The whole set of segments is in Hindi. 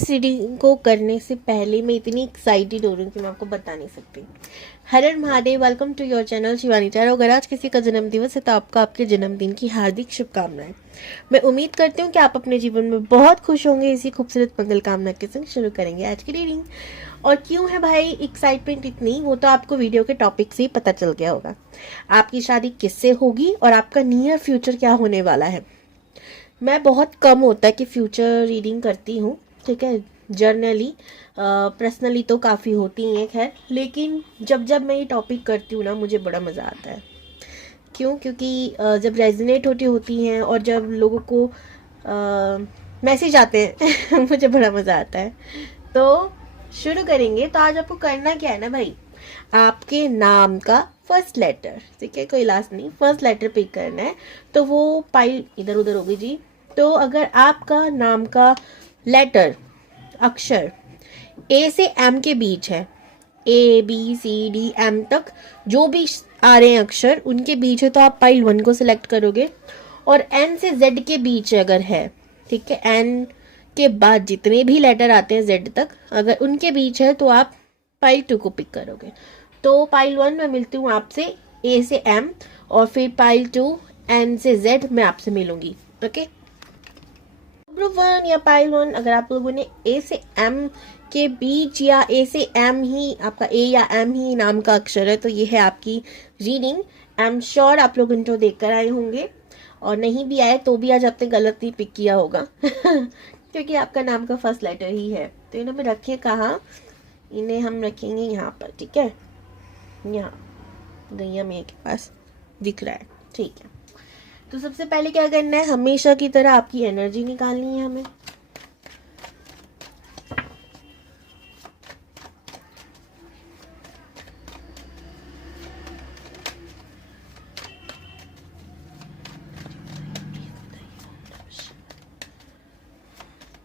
इस रीडिंग को करने से पहले मैं इतनी एक्साइटेड हो रही हूँ कि मैं आपको बता नहीं सकती। हर हर Mahadev, welcome to your channel Shivani चारो। अगर आज किसी का जन्मदिवस है तो आपका आपके जन्मदिन की हार्दिक शुभकामनाएं। मैं उम्मीद करती हूँ कि आप अपने जीवन में बहुत खुश होंगे। इसी खूबसूरत मंगल कामना के संग शुरू करेंगे आज की रीडिंग। और क्यों है भाई एक्साइटमेंट इतनी, वो तो आपको वीडियो के टॉपिक से ही पता चल गया होगा। आपकी शादी किससे होगी और आपका नियर फ्यूचर क्या होने वाला है। मैं बहुत कम होता है कि फ्यूचर रीडिंग करती हूँ, ठीक है। जर्नली पर्सनली तो काफ़ी होती हैं खैर, लेकिन जब जब मैं ये टॉपिक करती हूँ ना मुझे बड़ा मज़ा आता है। क्यों? क्योंकि जब रेजोनेट होती हैं और जब लोगों को मैसेज आते हैं मुझे बड़ा मज़ा आता है। तो शुरू करेंगे। तो आज आपको करना क्या है ना भाई, आपके नाम का फर्स्ट लेटर, ठीक है, कोई लास्ट नहीं, फर्स्ट लेटर पिक करना है। तो वो पाइल इधर उधर होगी जी। तो अगर आपका नाम का लेटर अक्षर ए से एम के बीच है, A B C D M तक जो भी आ रहे हैं अक्षर उनके बीच है, तो आप पाइल 1 को सिलेक्ट करोगे। और एन से जेड के बीच अगर है, ठीक है, एन के बाद जितने भी लेटर आते हैं जेड तक अगर उनके बीच है तो आप पाइल 2 को पिक करोगे। तो पाइल 1 में मिलती हूँ आपसे ए से एम, और फिर पाइल 2 एन से जेड मैं आपसे मिलूंगी। ओके, ग्रुप 1 या पाइल 1, अगर आप लोगों ने ए से एम के बीच या ए से एम ही, आपका ए या एम ही नाम का अक्षर है, तो ये है आपकी रीडिंग। आई एम श्योर आप लोग इंट्रो देखकर आए होंगे, और नहीं भी आए तो भी आज आपने गलत नहीं पिक किया होगा क्योंकि आपका नाम का फर्स्ट लेटर ही है। तो इन्हें हम रखें कहाँ, इन्हें हम रखेंगे यहाँ पर, ठीक है, यहाँ गैया में के पास दिख रहा है, ठीक है। तो सबसे पहले क्या करना है, हमेशा की तरह आपकी एनर्जी निकालनी है हमें।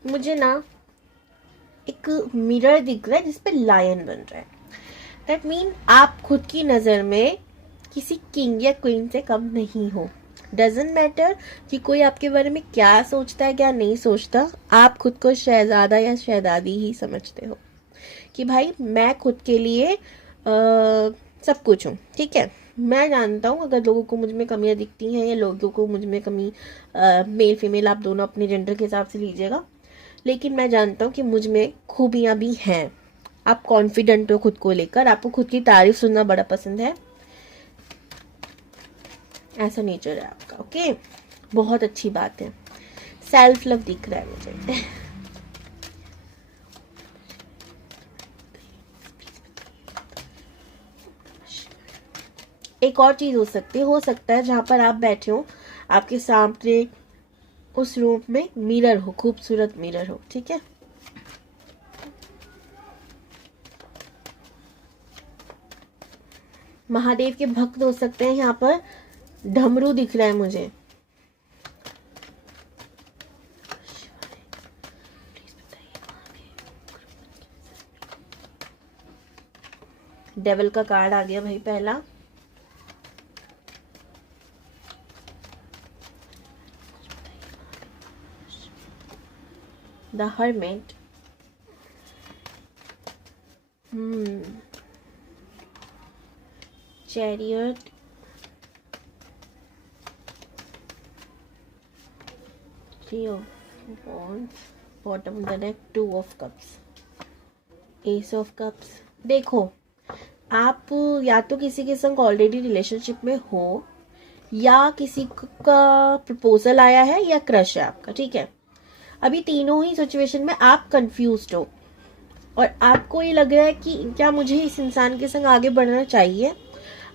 मुझे ना एक मिरर दिख रहा है जिसपे लायन बन रहा है। दैट मीन आप खुद की नजर में किसी किंग या क्वीन से कम नहीं हो। डजेंट मैटर कि कोई आपके बारे में क्या सोचता है क्या नहीं सोचता, आप खुद को शहजादा या शहजादी ही समझते हो कि भाई मैं खुद के लिए सब कुछ हूँ, ठीक है। मैं जानता हूँ अगर लोगों को मुझ में कमियां दिखती हैं या लोगों को मुझ में कमी, मेल फीमेल आप दोनों अपने जेंडर के हिसाब से लीजिएगा, लेकिन मैं जानता हूँ कि मुझ में खूबियां भी हैं। आप कॉन्फिडेंट हो खुद को लेकर, आपको खुद की तारीफ सुनना बड़ा पसंद है, ऐसा नेचर है आपका। ओके, बहुत अच्छी बात है। सेल्फ लव दिख रहा है मुझे एक और चीज हो सकता है जहां पर आप बैठे हो आपके सामने उस रूम में मिरर हो, खूबसूरत मिरर हो, ठीक है। महादेव के भक्त हो सकते हैं, यहाँ पर डमरू दिख रहा है मुझे। डेविल का कार्ड आ गया भाई पहला। The hermit, chariot, three of wands, bottom the deck, 2 of cups, S of cups. देखो, आप या तो किसी के संग ऑलरेडी रिलेशनशिप में हो, या किसी का प्रपोजल आया है, या क्रश है आपका, ठीक है। अभी तीनों ही सिचुएशन में आप कंफ्यूज्ड हो और आपको ये लग रहा है कि क्या मुझे इस इंसान के संग आगे बढ़ना चाहिए।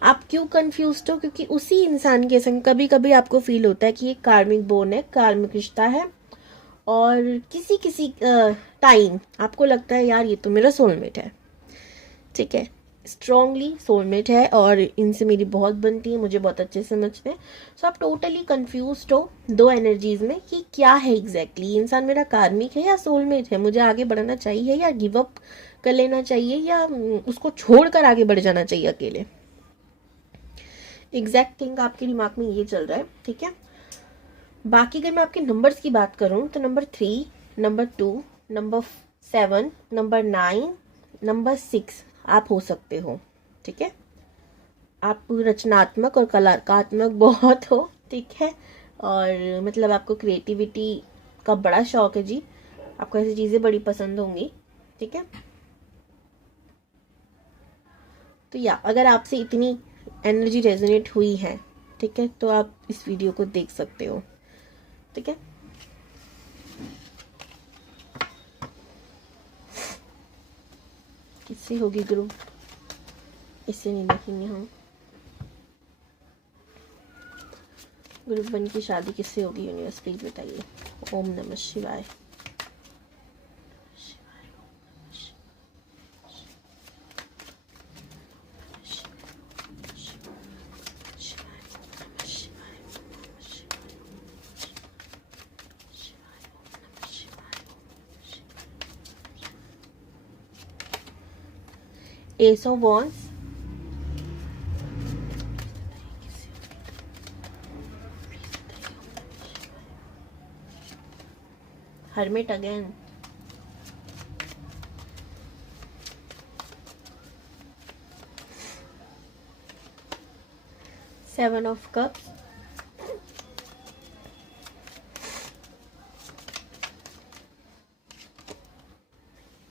आप क्यों कंफ्यूज्ड हो? क्योंकि उसी इंसान के संग कभी कभी आपको फील होता है कि ये कार्मिक बोन है, कार्मिक रिश्ता है, और किसी किसी टाइम आपको लगता है यार ये तो मेरा सोलमेट है, ठीक है, स्ट्रॉन्गली सोलमेट है और इनसे मेरी बहुत बनती है, मुझे बहुत अच्छे से समझते हैं। सो आप टोटली कंफ्यूज्ड हो दो एनर्जीज में कि क्या है एग्जैक्टली, इंसान मेरा कार्मिक है या सोलमेट है, मुझे आगे बढ़ना चाहिए या गिव अप कर लेना चाहिए, या उसको छोड़कर आगे बढ़ जाना चाहिए अकेले। एग्जैक्ट थिंग आपके दिमाग में ये चल रहा है, ठीक है। बाकी अगर मैं आपके नंबर्स की बात करूं तो number 3, number 2, number 7, number 9, number 6 आप हो सकते हो। ठीक है, आप रचनात्मक और कलात्मक बहुत हो। ठीक है, और मतलब आपको क्रिएटिविटी का बड़ा शौक है जी, आपको ऐसी चीज़ें बड़ी पसंद होंगी। ठीक है, तो या अगर आपसे इतनी एनर्जी रेजोनेट हुई है, ठीक है, तो आप इस वीडियो को देख सकते हो। ठीक है, किससे होगी ग्रुप, इससे नहीं देखेंगे हम। ग्रुप 1 की शादी किससे होगी यूनिवर्स, प्लीज बताइए। ओम नमः शिवाय। Ace of Wands, Hermit again, Seven of Cups,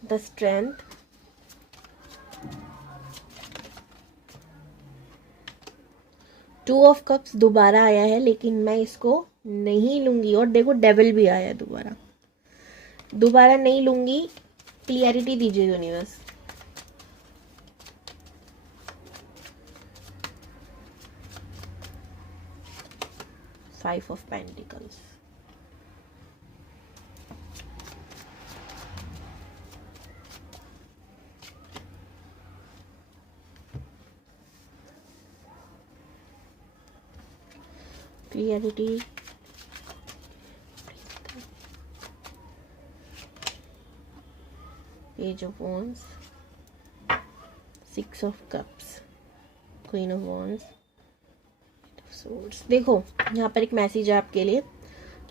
the Strength, two of cups दोबारा आया है, लेकिन मैं इसको नहीं लूंगी। और देखो डेविल भी आया है दोबारा नहीं लूंगी। क्लियरिटी दीजिए universe. Five of pentacles, clarity, page of wands, six of cups, queen of wands, swords. देखो यहाँ पर एक मैसेज है आपके लिए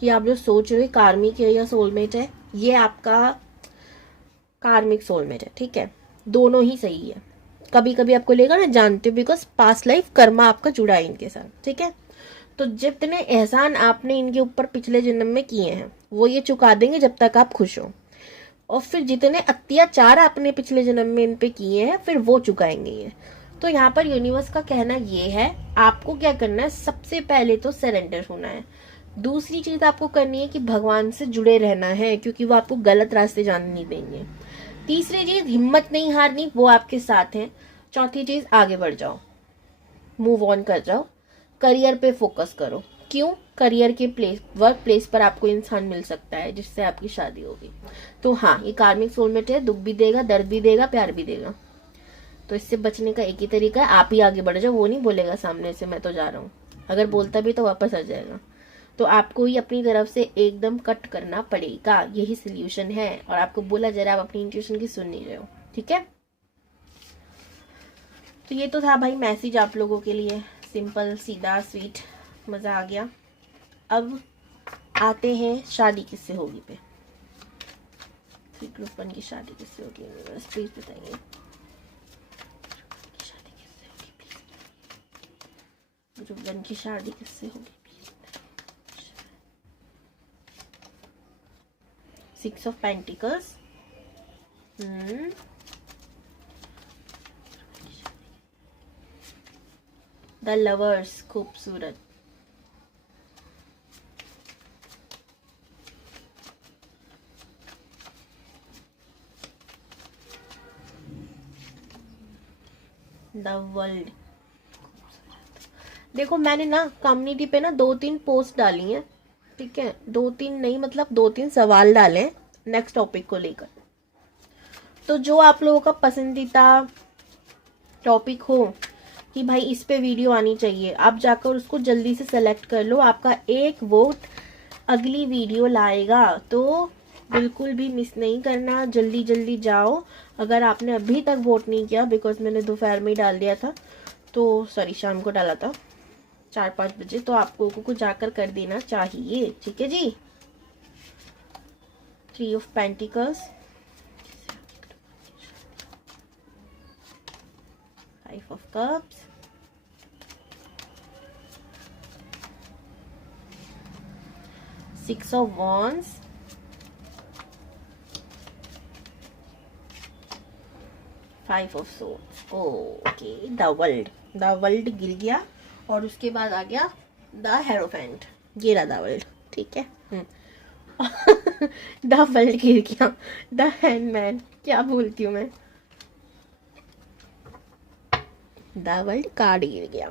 कि आप जो सोच रहे हो कार्मिक है या सोलमेट है, ये आपका कार्मिक सोलमेट है। ठीक है, दोनों ही सही है। कभी कभी आपको लेगा ना, जानते हो, बिकॉज पास्ट लाइफ कर्मा आपका जुड़ा है इनके साथ। ठीक है, तो जितने एहसान आपने इनके ऊपर पिछले जन्म में किए हैं वो ये चुका देंगे जब तक आप खुश हो, और फिर जितने अत्याचार आपने पिछले जन्म में इन पे किए हैं फिर वो चुकाएंगे ये। तो यहाँ पर यूनिवर्स का कहना ये है, आपको क्या करना है, सबसे पहले तो सरेंडर होना है। दूसरी चीज आपको करनी है कि भगवान से जुड़े रहना है, क्योंकि वो आपको गलत रास्ते जाने नहीं देंगे। तीसरी चीज, हिम्मत नहीं हारनी, वो आपके साथ है। चौथी चीज, आगे बढ़ जाओ, मूव ऑन कर जाओ, करियर पे फोकस करो। क्यों? करियर के प्लेस, वर्क प्लेस पर आपको इंसान मिल सकता है जिससे आपकी शादी होगी। तो हाँ, ये कार्मिक सोलमेट है, दुख भी देगा, दर्द भी देगा, प्यार भी देगा। तो इससे बचने का एक ही तरीका है, आप ही आगे बढ़ जाओ। वो नहीं बोलेगा सामने से मैं तो जा रहा हूँ, अगर बोलता भी तो वापस आ जाएगा। तो आपको ही अपनी तरफ से एकदम कट करना पड़ेगा, यही सोल्यूशन है। और आपको बोला जा रहा है आप अपनी इंट्यूशन की सुन नहीं रहे हो। ठीक है, तो ये तो था भाई मैसेज आप लोगों के लिए, सिंपल सीधा स्वीट, मजा आ गया। अब आते हैं शादी किससे होगी पे। ग्रुप 1 की शादी किससे होगी प्लीज बताइए। शादी किससे होगी प्लीज, ग्रुप 1 की शादी किससे होगी please. Six of pentacles, the lovers, खूबसूरत, द वर्ल्ड। देखो मैंने ना कम्युनिटी पे ना 2-3 पोस्ट डाली हैं। ठीक है, 2-3 नहीं, मतलब 2-3 सवाल डाले हैं नेक्स्ट टॉपिक को लेकर। तो जो आप लोगों का पसंदीदा टॉपिक हो कि भाई इस पे वीडियो आनी चाहिए, आप जाकर उसको जल्दी से सेलेक्ट कर लो। आपका एक वोट अगली वीडियो लाएगा, तो बिल्कुल भी मिस नहीं करना, जल्दी जल्दी जाओ। अगर आपने अभी तक वोट नहीं किया, बिकॉज मैंने दोपहर में ही डाल दिया था, तो सॉरी शाम को डाला था 4-5 बजे, तो आप लोगों को जाकर कर देना चाहिए। ठीक है जी। 3 of pentacles, 5 of cups, 6 of wands, 5 of swords. Okay, the world गिर गया और उसके बाद आ गया द हेरोफेंट, ये रहा द वर्ल्ड, ठीक है। द वर्ल्ड गिर गया, द हैंडमैन, क्या बोलती हूँ मैं, द वर्ल्ड कार्ड गिर गया,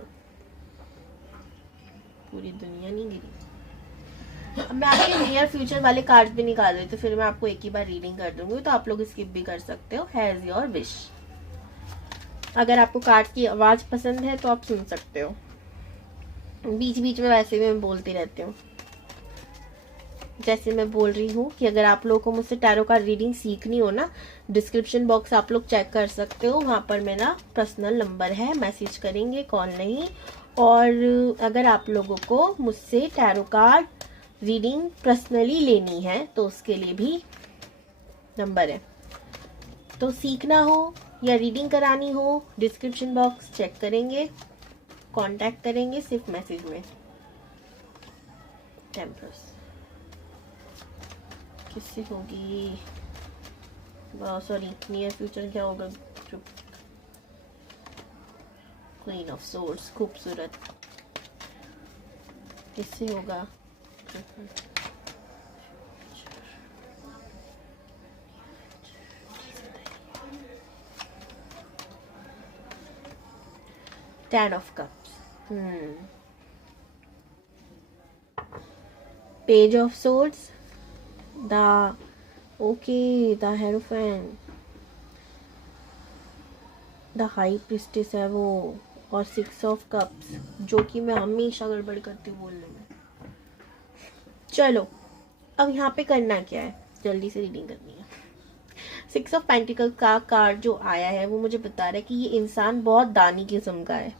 पूरी दुनिया नहीं गिरी। अब मैं आपके नियर फ्यूचर वाले कार्ड्स भी निकाल रही, तो फिर मैं आपको एक ही बार रीडिंग कर दूंगी, तो आप लोग स्किप भी कर सकते हो, हैज योर विश। अगर आपको कार्ड की आवाज पसंद है तो आप सुन सकते हो, बीच बीच में वैसे भी मैं बोलती रहती हूँ। जैसे मैं बोल रही हूँ कि अगर आप लोगों को मुझसे टैरो कार्ड रीडिंग सीखनी हो ना, डिस्क्रिप्शन बॉक्स आप लोग चेक कर सकते हो, वहां पर मेरा पर्सनल नंबर है, मैसेज करेंगे, कॉल नहीं। और अगर आप लोगों को मुझसे टैरो कार्ड रीडिंग पर्सनली लेनी है तो उसके लिए भी नंबर है। तो सीखना हो या रीडिंग करानी हो, डिस्क्रिप्शन बॉक्स चेक करेंगे, कांटेक्ट करेंगे सिर्फ मैसेज में। टेम्परस किससे होगी, सॉरी नियर फ्यूचर क्या होगा, क्वीन ऑफ सोर्ड्स, खूबसूरत, किससे होगा, ten of cups, page of swords, the hierophant, the high priestess है वो, और 6 ऑफ कप्स, जो कि मैं हमेशा गड़बड़ करती हूँ बोलने में। चलो अब यहाँ पे करना क्या है, जल्दी से रीडिंग करनी है। 6 ऑफ पेंटिकल का कार्ड जो आया है वो मुझे बता रहा है कि ये इंसान बहुत दानी किस्म का है,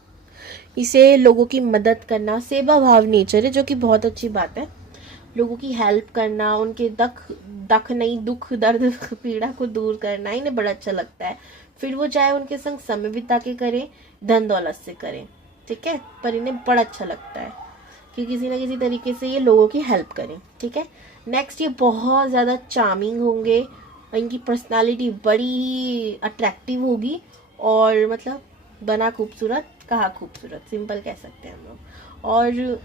इसे लोगों की मदद करना, सेवा भाव नेचर है, जो कि बहुत अच्छी बात है। लोगों की हेल्प करना, उनके दुख दर्द पीड़ा को दूर करना, इन्हें बड़ा अच्छा लगता है। फिर वो चाहे उनके संग समय बिता के करें, धन दौलत से करें, ठीक है, पर इन्हें बड़ा अच्छा लगता है कि किसी ना किसी तरीके से ये लोगों की हेल्प करें, ठीक है। नेक्स्ट, ये बहुत ज़्यादा चार्मिंग होंगे, इनकी पर्सनालिटी बड़ी अट्रैक्टिव होगी, और मतलब बना खूबसूरत कहा खूबसूरत, सिंपल कह सकते हैं हम लोग। और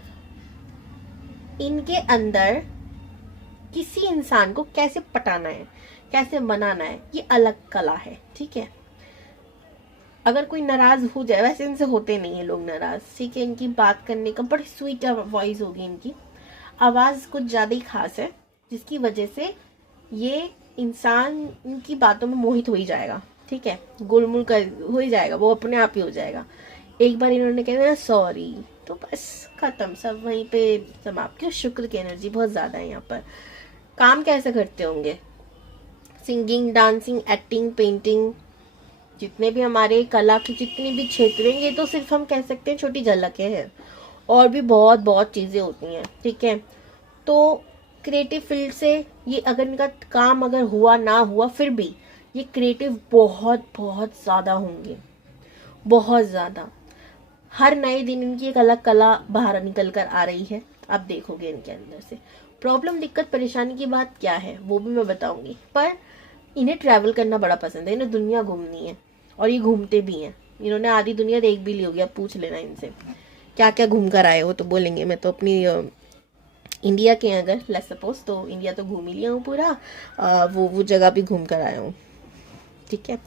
इनके अंदर किसी इंसान को कैसे पटाना है, कैसे मनाना है, ये अलग कला है, ठीक है। अगर कोई नाराज हो जाए, वैसे इनसे होते नहीं है लोग नाराज, ठीक है, इनकी बात करने का बड़ी स्वीट वॉइस होगी, इनकी आवाज कुछ ज्यादा ही खास है, जिसकी वजह से ये इंसान इनकी बातों में मोहित हो ही जाएगा, ठीक है, गुलमुल कर हो ही जाएगा, वो अपने आप ही हो जाएगा। एक बार इन्होंने कह दिया सॉरी तो बस खत्म, सब वहीं पे समाप्त। क्यों, शुक्र की एनर्जी बहुत ज्यादा है यहाँ पर। काम कैसे करते होंगे, सिंगिंग, डांसिंग, एक्टिंग, पेंटिंग, जितने भी हमारे कला के जितने भी क्षेत्र हैं, ये तो सिर्फ हम कह सकते हैं छोटी झलकें हैं, और भी बहुत बहुत चीजें होती हैं, ठीक है। तो क्रिएटिव फील्ड से ये अगर इनका काम अगर हुआ ना हुआ, फिर भी ये क्रिएटिव बहुत बहुत ज्यादा होंगे, बहुत ज्यादा। हर नए दिन इनकी एक अलग कला बाहर निकल कर आ रही है, आप देखोगे इनके अंदर से। प्रॉब्लम, दिक्कत, परेशानी की बात क्या है वो भी मैं बताऊंगी, पर इन्हें ट्रैवल करना बड़ा पसंद है, इन्हें दुनिया घूमनी है, और ये घूमते भी हैं। इन्होंने आधी दुनिया देख भी ली होगी, आप पूछ लेना इनसे क्या क्या घूम कर आए हो, तो बोलेंगे मैं तो अपनी इंडिया के अगर लेट्स सपोज, तो इंडिया तो घूम ही लिया हूँ पूरा, वो जगह भी घूम कर आया हूँ, ठीक है।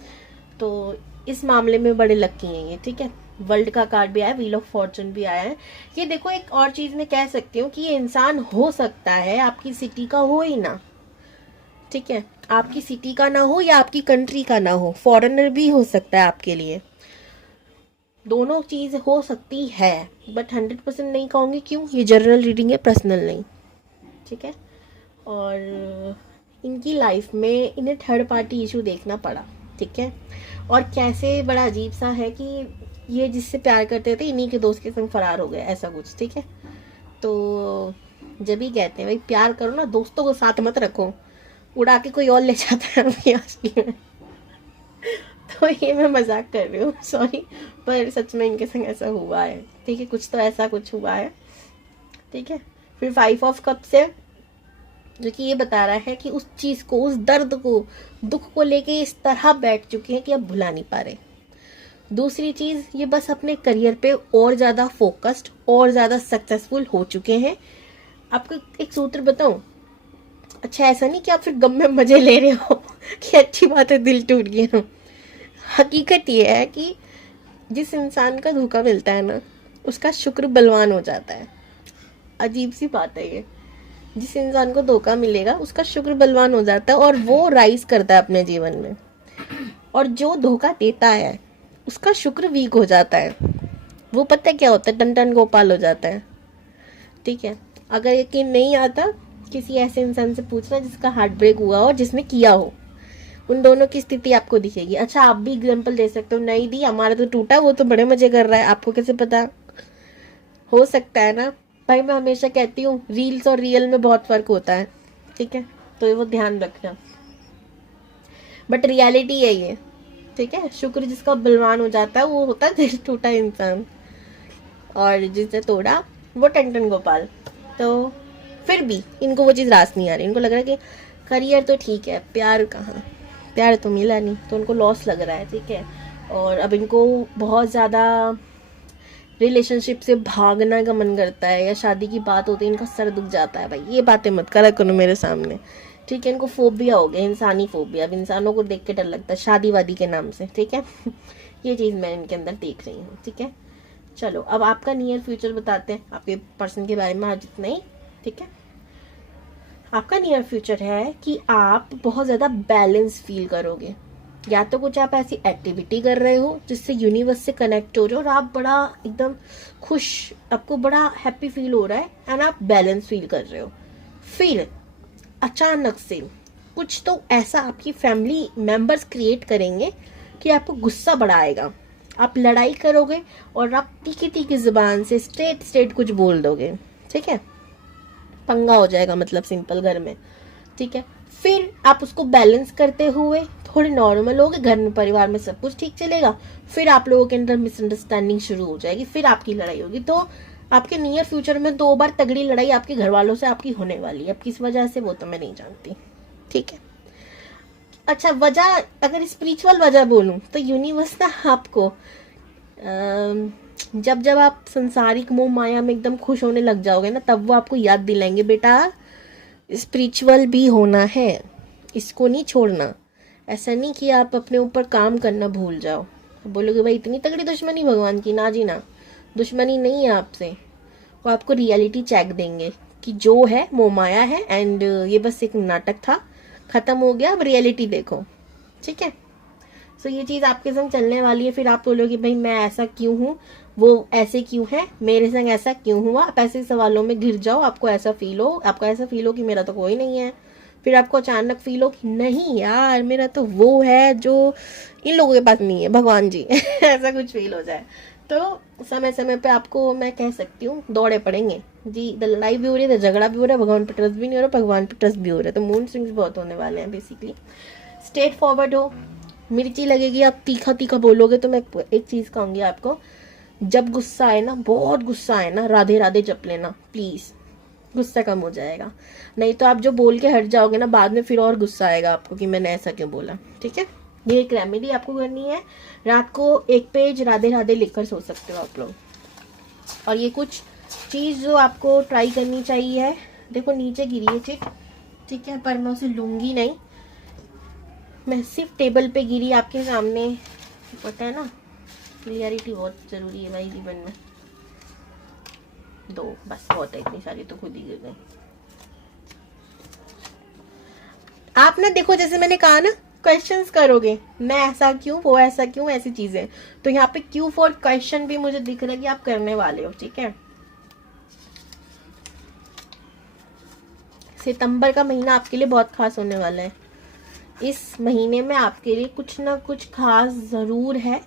तो इस मामले में बड़े लक्की हैं ये, ठीक है। वर्ल्ड का कार्ड भी आया, व्हील ऑफ फॉर्चून भी आया है। ये देखो, एक और चीज मैं कह सकती हूँ कि ये इंसान हो सकता है आपकी सिटी का हो ही ना, ठीक है, आपकी सिटी का ना हो या आपकी कंट्री का ना हो, फॉरेनर भी हो सकता है आपके लिए, दोनों चीज हो सकती है, बट 100% नहीं कहूंगी, क्यों, ये जनरल रीडिंग है, पर्सनल नहीं, ठीक है। और इनकी लाइफ में इन्हें थर्ड पार्टी इशू देखना पड़ा, ठीक है। और कैसे बड़ा अजीब सा है कि ये जिससे प्यार करते थे इन्हीं के दोस्त के संग फरार हो गए, ऐसा कुछ, ठीक है। तो जब ही कहते हैं भाई प्यार करो ना, दोस्तों को साथ मत रखो, उड़ा के कोई और ले जाता है अपनी आस्ती में। तो ये मैं मजाक कर रही हूँ, सॉरी, पर सच में इनके संग ऐसा हुआ है। ठीक है, कुछ तो ऐसा कुछ हुआ है। ठीक है, फिर 5 ऑफ कप्स है, जो कि ये बता रहा है कि उस चीज को, उस दर्द को, दुख को लेके इस तरह बैठ चुके हैं कि अब भुला नहीं पा रहे। दूसरी चीज, ये बस अपने करियर पे और ज्यादा फोकस्ड और ज्यादा सक्सेसफुल हो चुके हैं। आपको एक सूत्र बताऊं? अच्छा, ऐसा नहीं कि आप फिर गम में मजे ले रहे हो कि अच्छी बात है दिल टूट गया। हकीकत ये है कि जिस इंसान का धोखा मिलता है ना, उसका शुक्र बलवान हो जाता है। अजीब सी बात है ये। जिस इंसान को धोखा मिलेगा उसका शुक्र बलवान हो जाता है और वो राइज करता है अपने जीवन में। और जो धोखा देता है उसका शुक्र वीक हो जाता है। वो पता है क्या होता है? टन टन गोपाल हो जाता है। ठीक है, अगर यकीन नहीं आता, किसी ऐसे इंसान से पूछना जिसका हार्ट ब्रेक हुआ हो और जिसने किया हो, उन दोनों की स्थिति आपको दिखेगी। अच्छा, आप भी एग्जांपल दे सकते हो, नहीं दी हमारा तो टूटा, वो तो बड़े मजे कर रहा है, आपको कैसे पता? हो सकता है ना भाई। मैं हमेशा कहती हूँ रील्स और रियल में बहुत फर्क होता है। ठीक है, तो वो ध्यान रखना। बट रियलिटी है ये। ठीक है, शुक्र जिसका बलवान हो जाता है वो होता है दिल टूटा इंसान, और जिसने तोड़ा वो टन टन गोपाल। तो फिर भी इनको वो चीज़ रास नहीं आ रही। इनको लग रहा है कि करियर तो ठीक है, प्यार कहाँ, प्यार तो मिला नहीं, तो उनको लॉस लग रहा है। ठीक है, और अब इनको बहुत ज़्यादा रिलेशनशिप से भागने का मन करता है, या शादी की बात होती है इनका सर दुख जाता है। भाई ये बातें मत करा करो मेरे सामने। ठीक है, इनको फोबिया हो गया, इंसानी फोबिया। अब इंसानों को देख के डर लगता है शादी वादी के नाम से। ठीक है ये चीज़ मैं इनके अंदर देख रही हूँ। ठीक है, चलो अब आपका नियर फ्यूचर बताते हैं, आपके पर्सन के बारे में आज इतना ही। ठीक है, आपका नियर फ्यूचर है कि आप बहुत ज़्यादा बैलेंस फील करोगे। या तो कुछ आप ऐसी एक्टिविटी कर रहे हो जिससे यूनिवर्स से कनेक्ट हो रहे हो और आप बड़ा एकदम खुश, आपको बड़ा हैप्पी फील हो रहा है एंड आप बैलेंस फील कर रहे हो। फिर अचानक से कुछ तो ऐसा आपकी फैमिली मेंबर्स क्रिएट करेंगे कि आपको गुस्सा बड़ा आएगा, आप लड़ाई करोगे और आप तीखी तीखी जुबान से स्ट्रेट स्ट्रेट कुछ बोल दोगे। ठीक है, पंगा हो जाएगा, मतलब सिंपल घर में। ठीक है, फिर आप उसको बैलेंस करते हुए थोड़े नॉर्मल हो गए, घर में परिवार में सब कुछ ठीक चलेगा। फिर आप लोगों के अंदर मिसअंडरस्टैंडिंग शुरू हो जाएगी, फिर आपकी लड़ाई होगी। तो आपके नियर फ्यूचर में 2 बार तगड़ी लड़ाई आपके घर वालों से आपकी होने वाली है। अब किस वजह से वो तो मैं नहीं जानती। ठीक है, अच्छा, वजह अगर स्पिरिचुअल वजह बोलूं तो यूनिवर्स ना आपको जब जब आप संसारिक मोह माया में एकदम खुश होने लग जाओगे ना, तब वो आपको याद दिलाएंगे, बेटा स्पिरिचुअल भी होना है, इसको नहीं छोड़ना। ऐसा नहीं कि आप अपने ऊपर काम करना भूल जाओ। बोलोगे भाई इतनी तगड़ी दुश्मनी भगवान की, ना जी ना, दुश्मनी नहीं है आपसे। वो आपको रियलिटी चेक देंगे कि जो है मोह माया है एंड ये बस एक नाटक था, खत्म हो गया, अब रियलिटी देखो। ठीक है, सो ये चीज आपके संग चलने वाली है। फिर आप बोलोगे भाई मैं ऐसा क्यों हूँ, वो ऐसे क्यों है, मेरे संग ऐसा क्यों हुआ। आप ऐसे सवालों में घिर जाओ, आपको ऐसा फील हो कि मेरा तो कोई नहीं है। फिर आपको अचानक फील हो कि नहीं यार, मेरा तो वो है जो इन लोगों के पास नहीं है, भगवान जी ऐसा कुछ फील हो जाए तो समय समय पे आपको मैं कह सकती हूँ दौड़े पड़ेंगे जी। लड़ाई भी हो रही है, झगड़ा भी हो रहा है, भगवान पे ट्रस्ट भी नहीं हो रहा, भगवान पे ट्रस्ट भी हो रहा है, तो मूड स्विंग्स बहुत होने वाले हैं। बेसिकली स्ट्रेट फॉरवर्ड हो, मिर्ची लगेगी, आप तीखा तीखा बोलोगे। तो मैं एक चीज कहूंगी आपको, जब गुस्सा आए ना, बहुत गुस्सा आए ना, राधे राधे जप लेना प्लीज, गुस्सा कम हो जाएगा। नहीं तो आप जो बोल के हट जाओगे ना, बाद में फिर और गुस्सा आएगा आपको कि मैंने ऐसा क्यों बोला। ठीक है, ये एक रेमेडी आपको करनी है। रात को 1 पेज राधे राधे लिखकर सो सकते हो आप लोग। और ये कुछ चीज जो आपको ट्राई करनी चाहिए है, देखो नीचे गिरी है चिट, ठीक है, पर मैं उसे लूंगी नहीं, मैं सिर्फ टेबल पे गिरी आपके सामने। पता है ना, क्लियरिटी बहुत जरूरी है भाई जीवन में। 2 बस बहुत है, इतनी सारी तो खुद ही गिर गई। आप ना देखो, जैसे मैंने कहा ना, क्वेश्चंस करोगे, मैं ऐसा क्यों, वो ऐसा क्यों, ऐसी चीजें। तो यहाँ पे क्यू फॉर क्वेश्चन भी मुझे दिख रहा है कि आप करने वाले हो। ठीक है, सितंबर का महीना आपके लिए बहुत खास होने वाला है। इस महीने में आपके लिए कुछ ना कुछ खास जरूर है।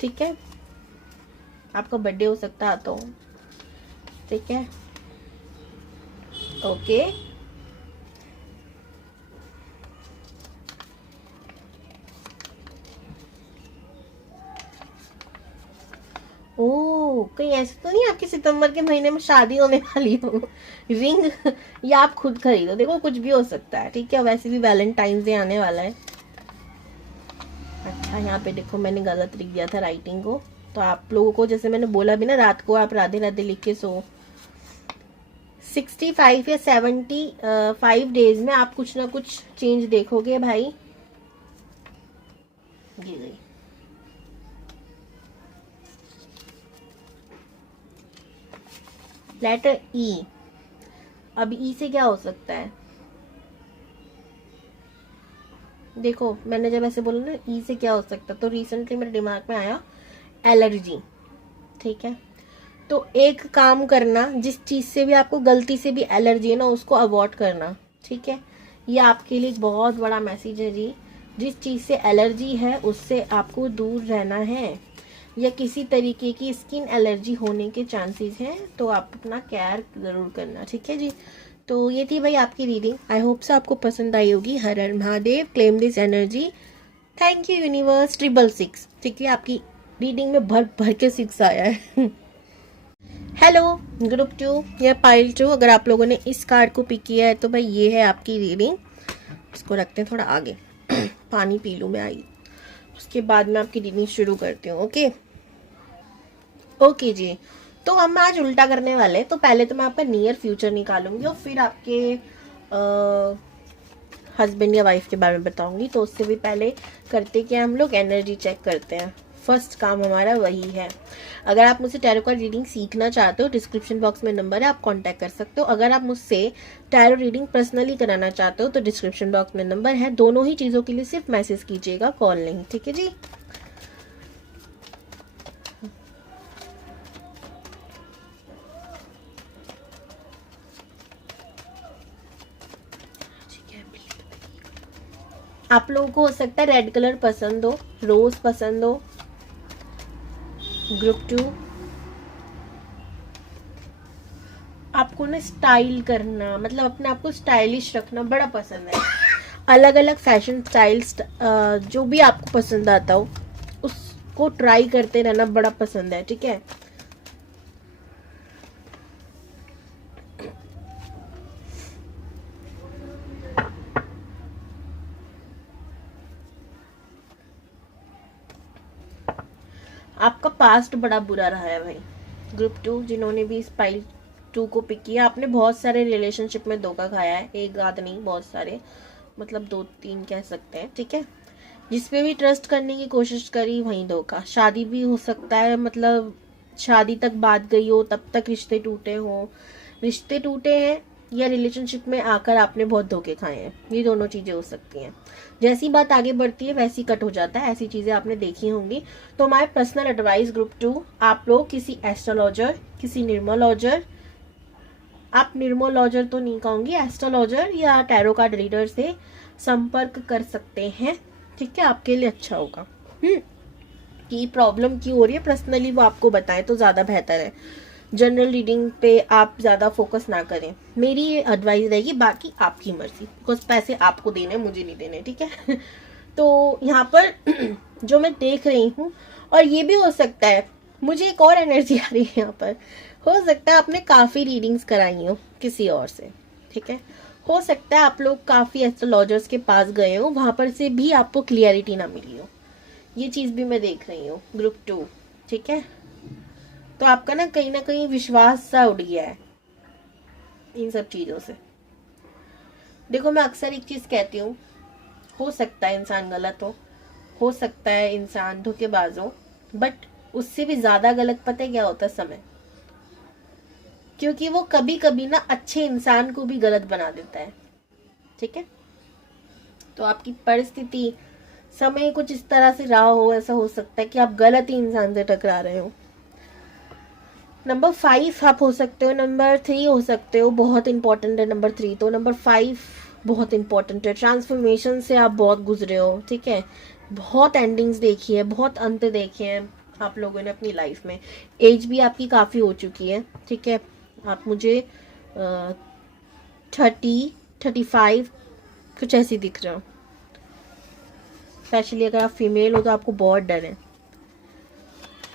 ठीक है, आपका बर्थडे हो सकता है तो। ठीक है, ओके, ओ, कहीं ऐसे तो नहीं आपकी सितंबर के महीने में शादी होने वाली हो? रिंग या आप खुद खरीदो, देखो कुछ भी हो सकता है, ठीक है। वैसे भी वैलेंटाइन डे आने वाला है। अच्छा, यहाँ पे देखो मैंने गलत लिख दिया था राइटिंग को, तो आप लोगों को जैसे मैंने बोला भी ना, रात को आप राधे राधे लिख के सो। 65 या 75 डेज में आप कुछ ना कुछ चेंज देखोगे भाई। ये गई। लेटर ई। अब ई से क्या हो सकता है? देखो मैंने जब ऐसे बोला ना ई से क्या हो सकता है, तो रिसेंटली मेरे दिमाग में आया एलर्जी, ठीक है। तो एक काम करना, जिस चीज से भी आपको गलती से भी एलर्जी है ना, उसको अवॉइड करना, ठीक है। ये आपके लिए एक बहुत बड़ा मैसेज है जी। जिस चीज से एलर्जी है उससे आपको दूर रहना है, या किसी तरीके की स्किन एलर्जी होने के चांसेस हैं, तो आप अपना केयर जरूर करना, ठीक है जी। तो ये थी भाई आपकी रीडिंग। आई होप से आपको पसंद आई होगी। हर हर Mahadev, claim this energy. Thank you universe. 666, ठीक है। आपकी रीडिंग में भर भर के 6 आया है। हेलो ग्रुप 2 या पाइल 2, अगर आप लोगों ने इस कार्ड को पिक किया है तो भाई ये है आपकी रीडिंग। इसको रखते हैं थोड़ा आगे। पानी पी लूँ मैं, आई। उसके बाद में आपकी रीडिंग शुरू करती हूँ। ओके ओके जी। तो हम आज उल्टा करने वाले हैं। तो पहले तो मैं आपका नियर फ्यूचर निकालूंगी और फिर आपके हस्बैंड या वाइफ के बारे में बताऊंगी। तो उससे भी पहले करते क्या, हम लोग एनर्जी चेक करते हैं। फर्स्ट काम हमारा वही है। अगर आप मुझसे टैरो कार्ड रीडिंग सीखना चाहते हो, डिस्क्रिप्शन बॉक्स में नंबर है, आप कांटेक्ट कर सकते हो। अगर आप मुझसे टैरो रीडिंग पर्सनली कराना चाहते हो तो डिस्क्रिप्शन बॉक्स में नंबर है। दोनों ही चीज़ों के लिए सिर्फ मैसेज कीजिएगा, कॉल नहीं, ठीक है जी। आप लोगों को हो सकता है रेड कलर पसंद हो, रोज पसंद हो। ग्रुप 2, आपको ना स्टाइल करना, मतलब अपने आप को स्टाइलिश रखना बड़ा पसंद है। अलग अलग फैशन स्टाइल्स जो भी आपको पसंद आता हो उसको ट्राई करते रहना बड़ा पसंद है, ठीक है। आपका पास्ट बड़ा बुरा रहा है भाई। ग्रुप 2 जिन्होंने भी इस पाइल 2 को पिक किया, आपने बहुत सारे रिलेशनशिप में धोखा खाया है। एक आध नहीं, बहुत सारे, मतलब 2-3 कह सकते हैं, ठीक है। जिसपे भी ट्रस्ट करने की कोशिश करी वहीं धोखा। शादी भी हो सकता है, मतलब शादी तक बात गई हो, तब तक रिश्ते टूटे हो, रिश्ते टूटे हैं, या रिलेशनशिप में आकर आपने बहुत धोखे खाए हैं। ये दोनों चीजें हो सकती हैं। जैसी बात आगे बढ़ती है वैसी कट हो जाता है। ऐसी चीजें आपने देखी होंगी। तो माय पर्सनल एडवाइस ग्रुप 2, आप लोग किसी एस्ट्रोलॉजर, किसी न्यूमरोलॉजर, आप न्यूमरोलॉजर तो नहीं कहूंगी, एस्ट्रोलॉजर या टैरो कार्ड रीडर से संपर्क कर सकते हैं, ठीक है। आपके लिए अच्छा होगा। कि प्रॉब्लम क्यों हो रही है पर्सनली वो आपको बताएं तो ज्यादा बेहतर है। जनरल रीडिंग पे आप ज्यादा फोकस ना करें, मेरी ये एडवाइस रहेगी। बाकी आपकी मर्जी, बिकॉज पैसे आपको देने, मुझे नहीं देने, ठीक है। तो यहाँ पर जो मैं देख रही हूँ, और ये भी हो सकता है, मुझे एक और एनर्जी आ रही है यहाँ पर, हो सकता है आपने काफी रीडिंग्स कराई हो किसी और से, ठीक है। हो सकता है आप लोग काफी एस्ट्रोलॉजर्स के पास गए हो, वहां पर से भी आपको क्लियरिटी ना मिली हो। ये चीज भी मैं देख रही हूँ ग्रुप 2, ठीक है। तो आपका ना कहीं विश्वास सा उड़ गया है इन सब चीजों से। देखो मैं अक्सर एक चीज कहती हूँ, हो सकता है इंसान गलत हो सकता है इंसान धोखेबाज हो, बट उससे भी ज्यादा गलत पता है क्या होता है? समय। क्योंकि वो कभी कभी ना अच्छे इंसान को भी गलत बना देता है, ठीक है। तो आपकी परिस्थिति, समय कुछ इस तरह से रहा हो, ऐसा हो सकता है कि आप गलत ही इंसान से टकरा रहे हो। नंबर 5 आप हो सकते हो, नंबर 3 हो सकते हो, बहुत इंपॉर्टेंट है नंबर 3। तो नंबर 5 बहुत इंपॉर्टेंट है। ट्रांसफॉर्मेशन से आप बहुत गुजरे हो, ठीक है। बहुत एंडिंग्स देखी है, बहुत अंत देखे हैं आप लोगों ने अपनी लाइफ में। एज भी आपकी काफी हो चुकी है, ठीक है। आप मुझे 30-35 कुछ ऐसी दिख रहे हो। स्पेशली अगर आप फीमेल हो तो आपको बहुत डर है।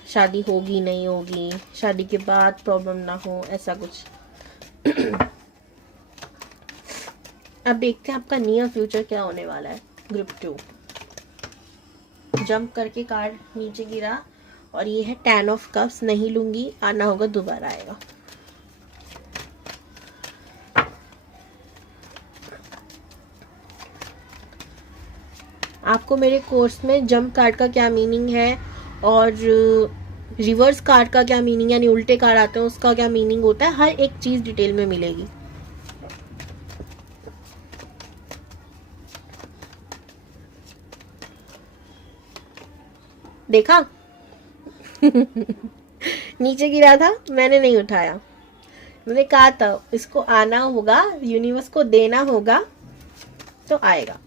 शादी होगी नहीं होगी, शादी के बाद प्रॉब्लम ना हो, ऐसा कुछ। अब देखते हैं आपका नियर फ्यूचर क्या होने वाला है। ग्रुप 2 जंप करके कार्ड नीचे गिरा और ये है 10 ऑफ कप्स। नहीं लूंगी, आना होगा दोबारा आएगा। आपको मेरे कोर्स में जंप कार्ड का क्या मीनिंग है और रिवर्स कार्ड का क्या मीनिंग, यानी उल्टे कार्ड आते हैं उसका क्या मीनिंग होता है, हर एक चीज डिटेल में मिलेगी। देखा? नीचे गिरा था, मैंने नहीं उठाया। मैंने कहा था इसको आना होगा, यूनिवर्स को देना होगा तो आएगा।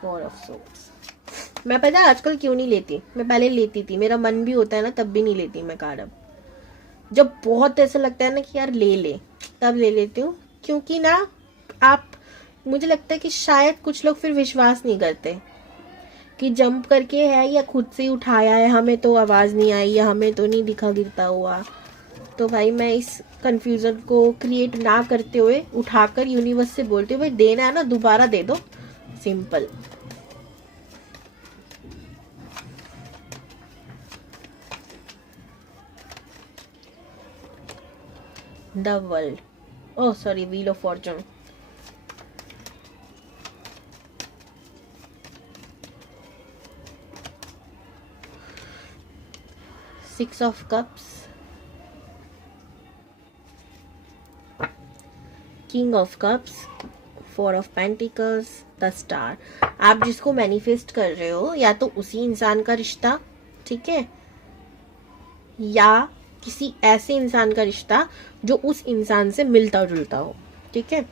Four of swords. मैं पता है आजकल क्यों नहीं लेती, मैं पहले लेती थी, मेरा मन भी होता है ना तब भी नहीं लेती मैं कार्ड। अब जब बहुत ऐसा लगता है ना कि यार ले ले, तब ले लेती हूँ। क्योंकि ना आप, मुझे लगता है कि शायद कुछ लोग फिर विश्वास नहीं करते कि जंप करके है या खुद से उठाया है, हमें तो आवाज नहीं आई या हमें तो नहीं दिखा गिरता हुआ। तो भाई मैं इस कंफ्यूजन को क्रिएट ना करते हुए उठाकर यूनिवर्स से बोलती हूँ भाई देना है ना दोबारा दे दो, simple. The world, oh sorry, wheel of Fortune. Six of cups, king of cups, four of pentacles, the star. आप जिसको मैनिफेस्ट कर रहे हो या तो उसी इंसान का रिश्ता, ठीक है, या किसी ऐसे इंसान का रिश्ता जो उस इंसान से मिलता जुलता हो, ठीक है।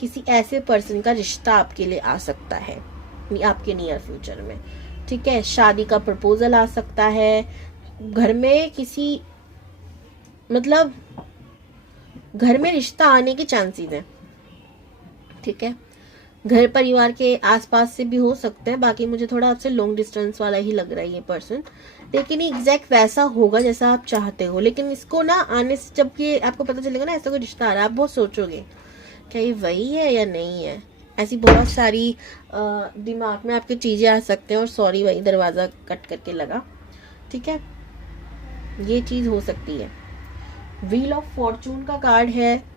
किसी ऐसे पर्सन का रिश्ता आपके लिए आ सकता है आपके नियर फ्यूचर में, ठीक है। शादी का प्रपोजल आ सकता है, घर में किसी, मतलब घर में रिश्ता आने के चांसेस हैं, ठीक है। घर परिवार के आसपास से भी हो सकते हैं, बाकी मुझे थोड़ा आपसे लॉन्ग डिस्टेंस वाला ही लग रहा है ये पर्सन, लेकिन एग्जैक्ट वैसा होगा जैसा आप चाहते हो। लेकिन इसको ना आने से जब ये आपको पता चलेगा ना ऐसा कोई रिश्ता आ रहा है, आप बहुत सोचोगे क्या ये वही है या नहीं है। ऐसी बहुत सारी दिमाग में आपकी चीजें आ सकते हैं। और सॉरी भाई दरवाजा कट करके लगा, ठीक है, ये चीज हो सकती है। व्हील ऑफ फॉर्चून का कार्ड है,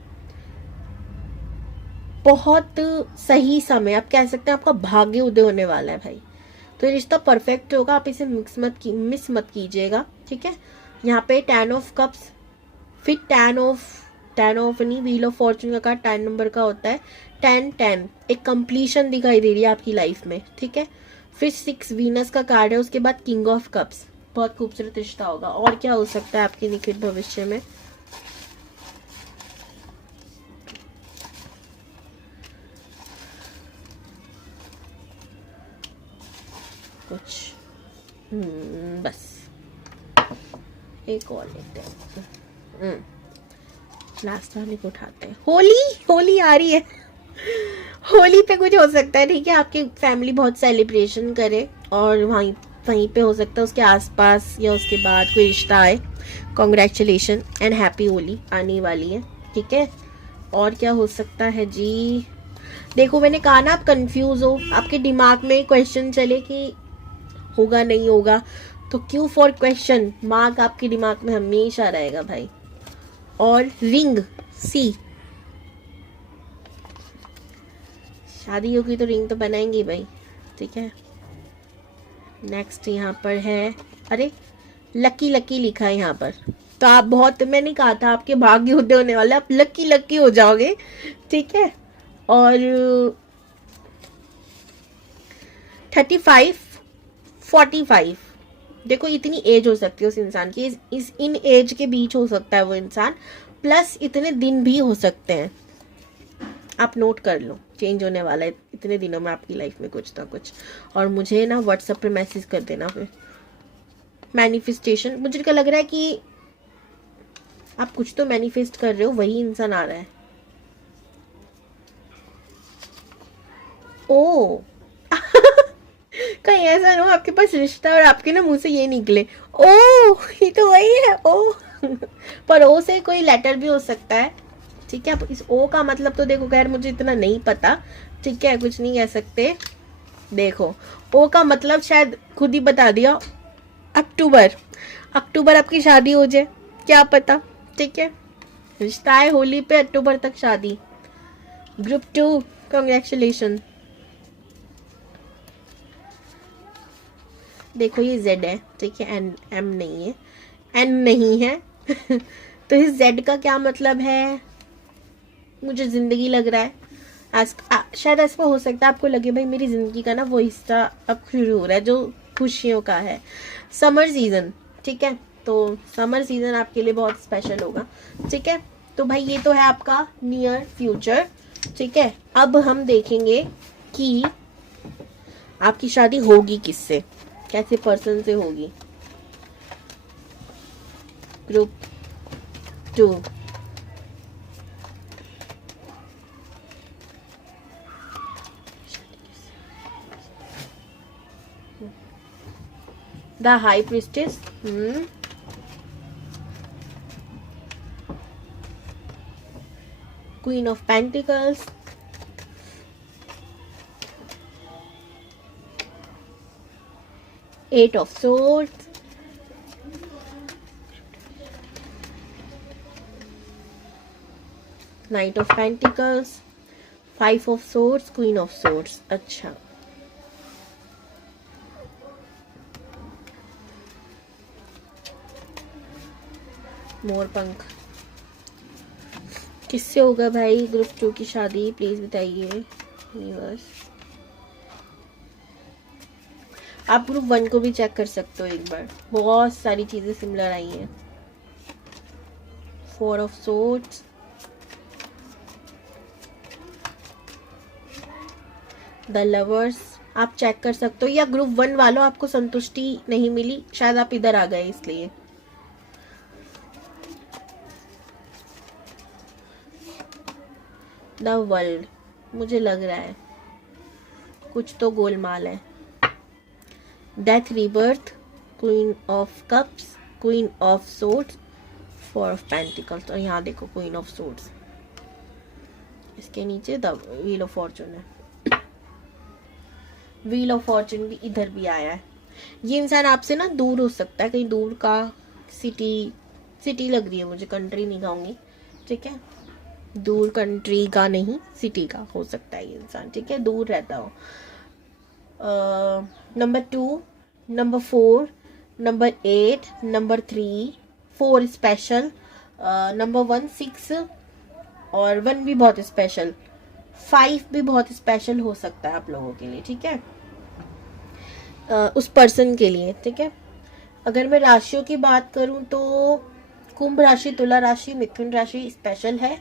बहुत सही समय, आप कह सकते हैं आपका भाग्य उदय होने वाला है भाई। तो ये रिश्ता परफेक्ट होगा, आप इसे मिस मत कीजिएगा, ठीक है। यहाँ पे 10 ऑफ कप्स, फिर 10 ऑफ नहीं, व्हील ऑफ फॉर्चून का कार्ड 10 नंबर का होता है। 10 एक कंप्लीशन दिखाई दे रही है आपकी लाइफ में, ठीक है। फिर 6 वीनस का कार्ड है, उसके बाद किंग ऑफ कप्स। बहुत खूबसूरत रिश्ता होगा। और क्या हो सकता है आपके निकट भविष्य में, कुछ बस एक और लेते हैं, लास्ट वाले को उठाते हैं। होली आ रही है, होली पे कुछ हो सकता है, ठीक है। आपकी फैमिली बहुत सेलिब्रेशन करे और वहीं पे हो सकता है उसके आसपास या उसके बाद कोई रिश्ता आए। कॉन्ग्रेचुलेशन एंड हैप्पी होली आने वाली है, ठीक है। और क्या हो सकता है जी, देखो मैंने कहा ना आप कंफ्यूज हो, आपके दिमाग में क्वेश्चन चले कि होगा नहीं होगा, तो क्यों फॉर क्वेश्चन मार्क आपके दिमाग में हमेशा रहेगा भाई। और रिंग सी, शादी होगी तो रिंग तो बनाएंगे भाई, ठीक है। नेक्स्ट यहाँ पर है, अरे लकी लिखा है यहाँ पर, तो आप बहुत, मैंने कहा था आपके भाग्य उदय होने वाले, आप लकी हो जाओगे, ठीक है। और 35 45, देखो इतनी एज हो सकती है उस इंसान की, इन एज के बीच हो सकता है वो इंसान, प्लस इतने दिन भी हो सकते हैं। आप नोट कर लो, चेंज होने वाला है इतने दिनों में आपकी लाइफ में कुछ ना कुछ। और मुझे ना व्हाट्सएप पे मैसेज कर देना फिर। मैनिफेस्टेशन, मुझे क्या लग रहा है कि आप कुछ तो मैनिफेस्ट कर रहे हो, वही इंसान आ रहा है, ओ कहीं ऐसा ना हो आपके पास रिश्ता और आपके ना मुंह से ये निकले, ओ ये तो वही है ओ पर ओ से कोई लेटर भी हो सकता है, ठीक है। अब इस ओ का मतलब तो देखो, खैर मुझे इतना नहीं पता, ठीक है, कुछ नहीं कह सकते। देखो ओ का मतलब शायद खुद ही बता दिया, अक्टूबर। अक्टूबर आपकी शादी हो जाए, क्या पता, ठीक है। रिश्ता है होली पे, अक्टूबर तक शादी। Group 2 congratulation. देखो ये जेड है, ठीक है, एन एम नहीं है, एन नहीं है तो इस जेड का क्या मतलब है, मुझे जिंदगी लग रहा है। शायद ऐसा हो सकता है आपको लगे भाई मेरी जिंदगी का ना वो हिस्सा अब शुरू हो रहा है जो खुशियों का है, समर सीजन, ठीक है। तो समर सीजन आपके लिए बहुत स्पेशल होगा, ठीक है। तो भाई ये तो है आपका नियर फ्यूचर, ठीक है। अब हम देखेंगे कि आपकी शादी होगी किससे, कैसे पर्सन से होगी। Group 2 the high priestess, queen of pentacles, eight of swords, knight of pentacles, five of swords, queen of swords. अच्छा, मोर पंख। किससे होगा भाई ग्रुप 2 की शादी, प्लीज बताइए यूनिवर्स। आप ग्रुप 1 को भी चेक कर सकते हो एक बार, बहुत सारी चीजें सिमिलर आई हैं। 4 ऑफ सोर्ड्स, द लवर्स। आप चेक कर सकते हो, या ग्रुप 1 वालों आपको संतुष्टि नहीं मिली, शायद आप इधर आ गए इसलिए। द वर्ल्ड, मुझे लग रहा है कुछ तो गोलमाल है। Death rebirth, queen of cups, queen of swords, 4 of pentacles, और यहाँ देखो क्वीन ऑफ सोर्ड्स, इसके नीचे द व्हील ऑफ फॉर्चून है। व्हील ऑफ फॉर्चून भी इधर भी आया है। ये इंसान आपसे ना दूर हो सकता है, कहीं दूर का, सिटी लग रही है मुझे, कंट्री नहीं कहूंगी, ठीक है। दूर कंट्री का नहीं, सिटी का हो सकता है ये इंसान, ठीक है, दूर रहता हो। Number 2, number 4, number 8, number 3, 4 special, number 1 6, और 1 भी बहुत स्पेशल, 5 भी बहुत स्पेशल हो सकता है आप लोगों के लिए, ठीक है, उस पर्सन के लिए, ठीक है। अगर मैं राशियों की बात करूं तो कुंभ राशि, तुला राशि, मिथुन राशि स्पेशल है,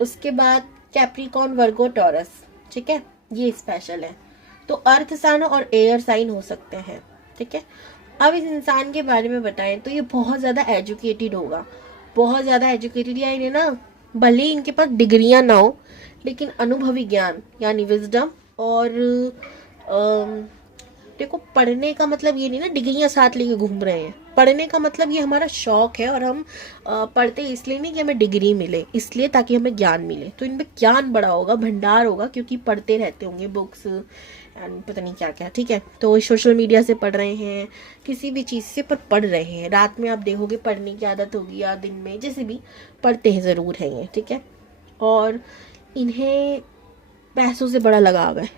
उसके बाद कैप्रिकॉर्न, वर्गो, टॉरस, ठीक है, ये स्पेशल है। तो अर्थ साइन और एयर साइन हो सकते हैं, ठीक है। अब इस इंसान के बारे में बताएं तो ये बहुत ज्यादा एजुकेटेड होगा, बहुत ज्यादा एजुकेटेड, या इन्हें ना भले ही इनके पास डिग्रियां ना हो, लेकिन अनुभवी ज्ञान यानी विजडम, और देखो पढ़ने का मतलब ये नहीं ना डिग्रियां साथ लेके घूम रहे हैं, पढ़ने का मतलब ये हमारा शौक है, और हम पढ़ते इसलिए नहीं कि हमें डिग्री मिले, इसलिए ताकि हमें ज्ञान मिले। तो इनमें ज्ञान बड़ा होगा, भंडार होगा, क्योंकि पढ़ते रहते होंगे बुक्स एंड पता नहीं क्या क्या, ठीक है। तो सोशल मीडिया से पढ़ रहे हैं, किसी भी चीज़ से पर पढ़ रहे हैं, रात में आप देखोगे पढ़ने की आदत होगी, या दिन में, जैसे भी पढ़ते हैं ज़रूर है ये, ठीक है। और इन्हें पैसों से बड़ा लगाव है,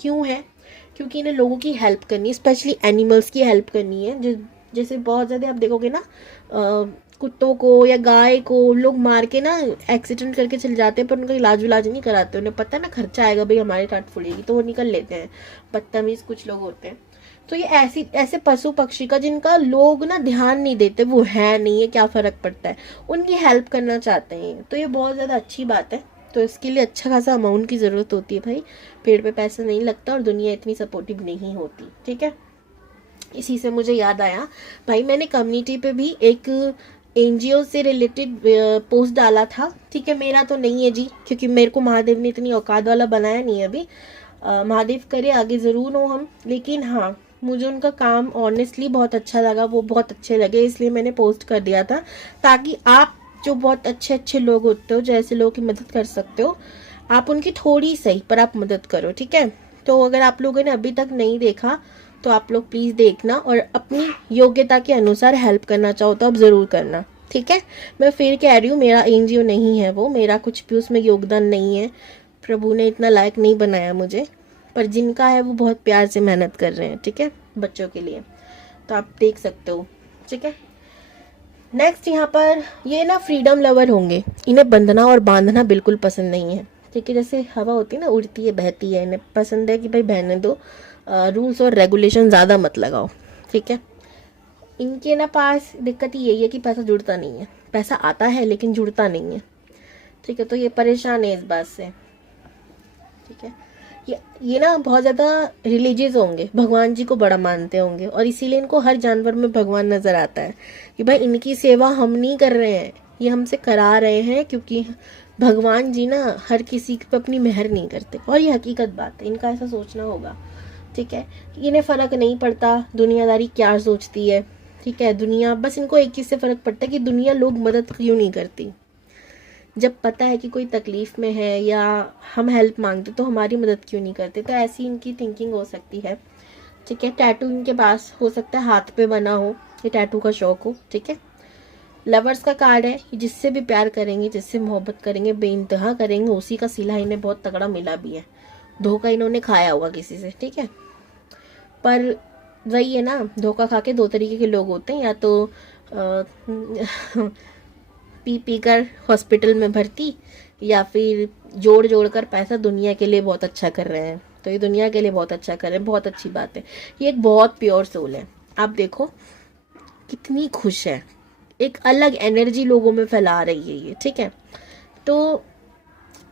क्यों है, क्योंकि इन्हें लोगों की हेल्प करनी है, स्पेशली एनिमल्स की हेल्प करनी है। जैसे बहुत ज़्यादा आप देखोगे ना, कुत्तों को या गाय को लोग मार के ना एक्सीडेंट करके चले जाते हैं, पर उनका इलाज नहीं कराते, उन्हें पता है ना खर्चा आएगा भाई, हमारी टाट फूलेगी, तो वो निकल लेते हैं, बदतमीज कुछ लोग होते हैं। तो ये ऐसे पशु पक्षी का जिनका लोग ना ध्यान नहीं देते, वो है नहीं है, क्या फर्क पड़ता है, उनकी हेल्प करना चाहते हैं, तो ये बहुत ज़्यादा अच्छी बात है। तो इसके लिए अच्छा खासा अमाउंट की ज़रूरत होती है भाई, पेड़ पे पैसा नहीं लगता, और दुनिया इतनी सपोर्टिव नहीं होती, ठीक है। इसी से मुझे याद आया भाई, मैंने कम्युनिटी पे भी एक एनजीओ से रिलेटेड पोस्ट डाला था, ठीक है। मेरा तो नहीं है जी, क्योंकि मेरे को महादेव ने इतनी औकात वाला बनाया नहीं है अभी, महादेव करे आगे ज़रूर हो हम। लेकिन हाँ, मुझे उनका काम ऑनेस्टली बहुत अच्छा लगा, वो बहुत अच्छे लगे, इसलिए मैंने पोस्ट कर दिया था, ताकि आप जो बहुत अच्छे अच्छे लोग होते हो, जो ऐसे लोगों की मदद कर सकते हो, आप उनकी थोड़ी सही पर आप मदद करो, ठीक है। तो अगर आप लोगों ने अभी तक नहीं देखा तो आप लोग प्लीज़ देखना, और अपनी योग्यता के अनुसार हेल्प करना चाहो तो आप ज़रूर करना, ठीक है। मैं फिर कह रही हूँ, मेरा एनजीओ नहीं है वो, मेरा कुछ भी उसमें योगदान नहीं है, प्रभु ने इतना लायक नहीं बनाया मुझे, पर जिनका है वो बहुत प्यार से मेहनत कर रहे हैं, ठीक है, बच्चों के लिए, तो आप देख सकते हो, ठीक है। नेक्स्ट यहाँ पर ये ना फ्रीडम लवर होंगे, इन्हें बंधना और बांधना बिल्कुल पसंद नहीं है, ठीक है। जैसे हवा होती है ना, उड़ती है बहती है, इन्हें पसंद है कि भाई बहने दो, रूल्स और रेगुलेशन ज़्यादा मत लगाओ, ठीक है। इनके ना पास दिक्कत यही है कि पैसा जुड़ता नहीं है, पैसा आता है लेकिन जुड़ता नहीं है, ठीक है। तो ये परेशान है इस बात से, ठीक है। ये ना बहुत ज़्यादा रिलीजियस होंगे, भगवान जी को बड़ा मानते होंगे, और इसीलिए इनको हर जानवर में भगवान नज़र आता है कि भाई इनकी सेवा हम नहीं कर रहे हैं, ये हमसे करा रहे हैं, क्योंकि भगवान जी ना हर किसी पे अपनी मेहर नहीं करते, और ये हकीकत बात है, इनका ऐसा सोचना होगा, ठीक है। इन्हें फ़र्क नहीं पड़ता दुनियादारी क्या सोचती है, ठीक है। दुनिया, बस इनको एक चीज़ से फ़र्क पड़ता है कि दुनिया लोग मदद क्यों नहीं करती। जब पता है कि कोई तकलीफ़ में है या हम हेल्प मांगते तो हमारी मदद क्यों नहीं करते, तो ऐसी इनकी थिंकिंग हो सकती है, ठीक है। टैटू इनके पास हो सकता है हाथ पे बना हो, ये टैटू का शौक हो, ठीक है। लवर्स का कार्ड है, जिससे भी प्यार करेंगे, जिससे मोहब्बत करेंगे, बेइंतहा करेंगे, उसी का सिला इन्हें बहुत तगड़ा मिला भी है, धोखा इन्होंने खाया होगा किसी से, ठीक है। पर वही है ना, धोखा खा के दो तरीके के लोग होते हैं, या तो पी कर हॉस्पिटल में भर्ती, या फिर जोड़ जोड़ कर पैसा दुनिया के लिए बहुत अच्छा कर रहे हैं। तो ये दुनिया के लिए बहुत अच्छा कर रहे हैं, बहुत अच्छी बात है। ये एक बहुत प्योर सोल है, आप देखो कितनी खुश है, एक अलग एनर्जी लोगों में फैला रही है ये, ठीक है। तो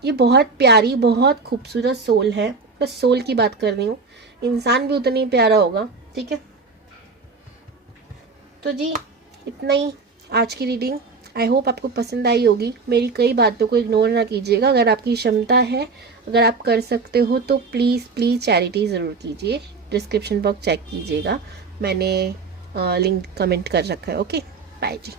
ये बहुत प्यारी, बहुत खूबसूरत सोल है, बस सोल की बात कर रही हूँ, इंसान भी उतना ही प्यारा होगा, ठीक है। तो जी इतना ही आज की रीडिंग, आई होप आपको पसंद आई होगी। मेरी कई बातों को इग्नोर ना कीजिएगा, अगर आपकी क्षमता है, अगर आप कर सकते हो तो प्लीज़ प्लीज़ चैरिटी ज़रूर कीजिए। डिस्क्रिप्शन बॉक्स चेक कीजिएगा, मैंने लिंक कमेंट कर रखा है। ओके, बाय जी।